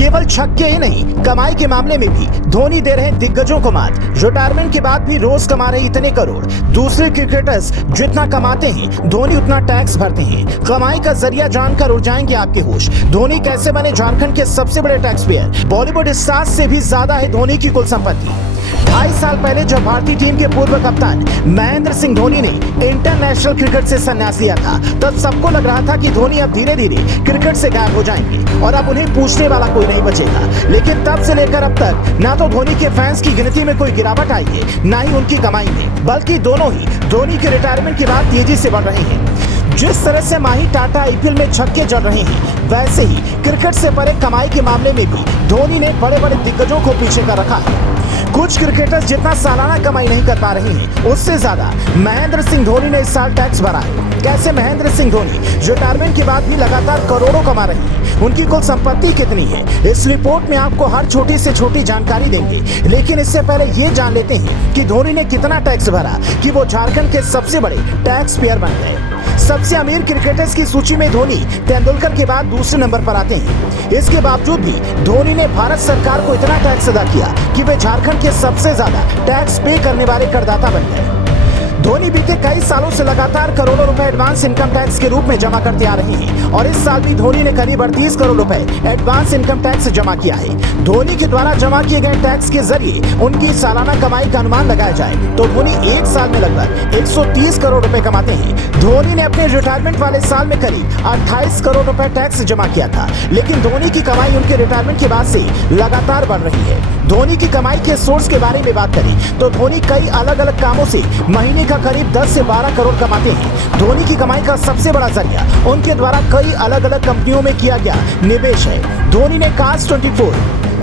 केवल छक्के ही नहीं, कमाई के मामले में भी धोनी दे रहे दिग्गजों को मात। रिटायरमेंट के बाद भी रोज कमा रहे इतने करोड़। दूसरे क्रिकेटर्स जितना कमाते हैं, धोनी उतना टैक्स भरते हैं। कमाई का जरिया जानकर उड़ जाएंगे आपके होश। धोनी कैसे बने झारखंड के सबसे बड़े टैक्स पेयर? बॉलीवुड स्टार्स से भी ज्यादा है धोनी की कुल संपत्ति। 2.5 साल पहले जब भारतीय टीम के पूर्व कप्तान महेंद्र सिंह धोनी ने इंटरनेशनल क्रिकेट से संन्यास लिया था, तब सबको लग रहा था कि धोनी अब धीरे धीरे क्रिकेट से गायब हो जाएंगे और अब उन्हें पूछने वाला कोई नहीं बचेगा। लेकिन तब से लेकर अब तक ना तो धोनी के फैंस की गिनती में कोई गिरावट आई है, ना ही उनकी कमाई में, बल्कि दोनों ही धोनी के रिटायरमेंट के बाद तेजी से बढ़ रहे हैं। जिस तरह से माही टाटा आईपीएल में छक्के जड़ रहे हैं, वैसे ही क्रिकेट से परे कमाई के मामले में भी धोनी ने बड़े बड़े दिग्गजों को पीछे कर रखा है। कुछ क्रिकेटर्स जितना सालाना कमाई नहीं कर पा रहे हैं, उससे ज्यादा महेंद्र सिंह धोनी ने इस साल टैक्स भरा है। कैसे महेंद्र सिंह धोनी रिटायरमेंट के बाद भी लगातार करोड़ों कमा रहे हैं, उनकी कुल संपत्ति कितनी है, इस रिपोर्ट में आपको हर छोटी से छोटी जानकारी देंगे। लेकिन इससे पहले ये जान लेते हैं कि धोनी ने कितना टैक्स भरा कि वो झारखंड के सबसे बड़े टैक्स पेयर बन गए। सबसे अमीर क्रिकेटर्स की सूची में धोनी तेंदुलकर के बाद दूसरे नंबर पर आते हैं। इसके बावजूद भी धोनी ने भारत सरकार को इतना टैक्स अदा किया कि वे झारखंड के सबसे ज्यादा टैक्स पे करने वाले करदाता बन गए। धोनी बीते कई सालों से लगातार करोड़ों रुपए एडवांस इनकम टैक्स के रूप में जमा करते आ रहे हैं और इस साल भी धोनी ने करीब 38 करोड़ रुपए एडवांस इनकम टैक्स जमा किया है। धोनी के द्वारा जमा किए गए टैक्स के जरिए उनकी सालाना कमाई का अनुमान लगाया जाए तो धोनी एक साल में लगभग 130 करोड़ रुपए कमाते हैं। धोनी ने अपने रिटायरमेंट वाले साल में करीब 28 करोड़ रुपए टैक्स जमा किया था, लेकिन धोनी की कमाई उनके रिटायरमेंट के बाद से लगातार बढ़ रही है। धोनी की कमाई के सोर्स के बारे में बात करें तो धोनी कई अलग अलग कामों से महीने का करीब 10 से 12 करोड़ कमाते हैं। धोनी की कमाई का सबसे बड़ा जरिया उनके द्वारा कई अलग अलग कंपनियों में किया गया निवेश है। धोनी ने कार्स 24,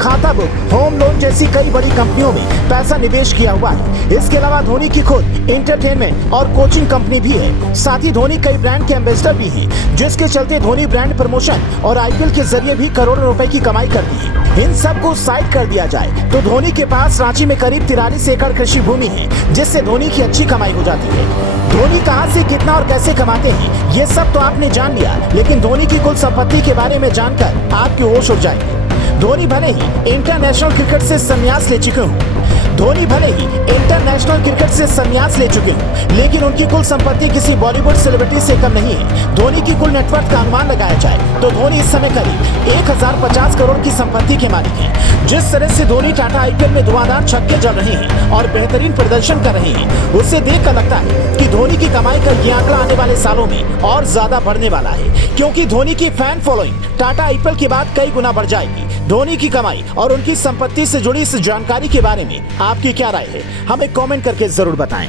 खाता बुक, होम लोन जैसी कई बड़ी कंपनियों में पैसा निवेश किया हुआ है। इसके अलावा धोनी की खुद एंटरटेनमेंट और कोचिंग कंपनी भी है। साथ ही धोनी कई ब्रांड के एम्बेसडर भी हैं, जिसके चलते धोनी ब्रांड प्रमोशन और आईपीएल के जरिए भी करोड़ों रुपए की कमाई करती है। इन सब को साइड कर दिया जाए तो धोनी के पास रांची में करीब 43 एकड़ कृषि भूमि है, जिससे धोनी की अच्छी कमाई हो जाती है। धोनी कहां से कितना और कैसे कमाते हैं, ये सब तो आपने जान लिया, लेकिन धोनी की कुल संपत्ति के बारे में जानकर आपके होश उड़ जाएंगे। धोनी भले ही इंटरनेशनल क्रिकेट से संन्यास ले चुके हों, लेकिन उनकी कुल संपत्ति किसी बॉलीवुड सेलिब्रिटी से कम नहीं है। धोनी की कुल नेटवर्थ का अनुमान लगाया जाए तो धोनी इस समय करीब 1050 करोड़ की संपत्ति के मालिक हैं। जिस तरह से धोनी टाटा आईपीएल में धुआंधार छक्के जड़ रहे हैं और बेहतरीन प्रदर्शन कर रहे हैं, उससे देखकर लगता है कि धोनी की कमाई का ये आंकड़ा आने वाले सालों में और ज्यादा बढ़ने वाला है, क्योंकि धोनी की फैन फॉलोइंग टाटा आईपीएल के बाद कई गुना बढ़ जाएगी। धोनी की कमाई और उनकी संपत्ति से जुड़ी इस जानकारी के बारे में आपकी क्या राय है, हमें कमेंट करके जरूर बताएं।